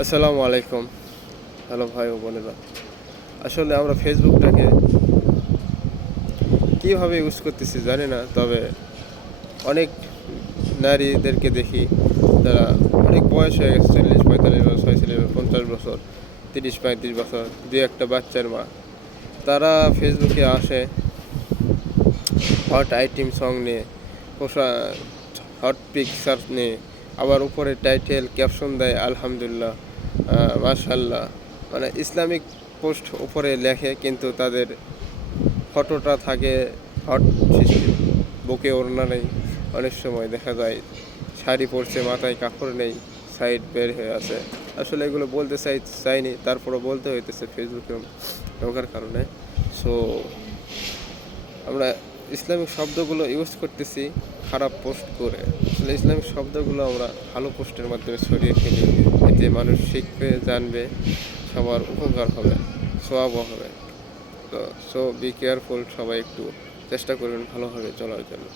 আসসালামু আলাইকুম। হ্যালো ভাই ও বোনেরা। আসলে আমরা ফেসবুকটাকে কীভাবে ইউজ করতেছি জানি না। তবে অনেক নারীদেরকে দেখি যারা অনেক বয়স হয়ে গেছে, ৪০-৪৫ বছর, ৪৬-৫০ বছর, ৩০-৩৫ বছর, দুই একটা বাচ্চার মা। তারা ফেসবুকে আসে হট আইটেম সং নিয়ে, পোষা হট পিকচার নিয়ে, আবার উপরে টাইটেল ক্যাপশন দেয় আলহামদুলিল্লাহ, মাশাআল্লাহ। মানে ইসলামিক পোস্ট উপরে লেখে, কিন্তু তাদের ফটোটা থাকে হট সিস্টেম। বুকে ওড়না নেই, অনেক সময় দেখা যায় শাড়ি পরছে, মাথায় কাপড় নেই, সাইড বের হয়ে আছে। আসলে এগুলো বলতে চাইনি, তারপরও বলতে হইতেছে ফেসবুকে ঢোকার কারণে। সো আমরা ইসলামিক শব্দগুলো ইউজ করতেছি খারাপ পোস্ট করে। আসলে ইসলামিক শব্দগুলো আমরা ভালো পোস্টের মাধ্যমে ছড়িয়ে ফেলি, এতে মানুষ শিখবে, জানবে, সবার উপকার হবে, সওয়াবও হবে। তো বি কেয়ারফুল, সবাই একটু চেষ্টা করবেন ভালোভাবে চলার জন্য।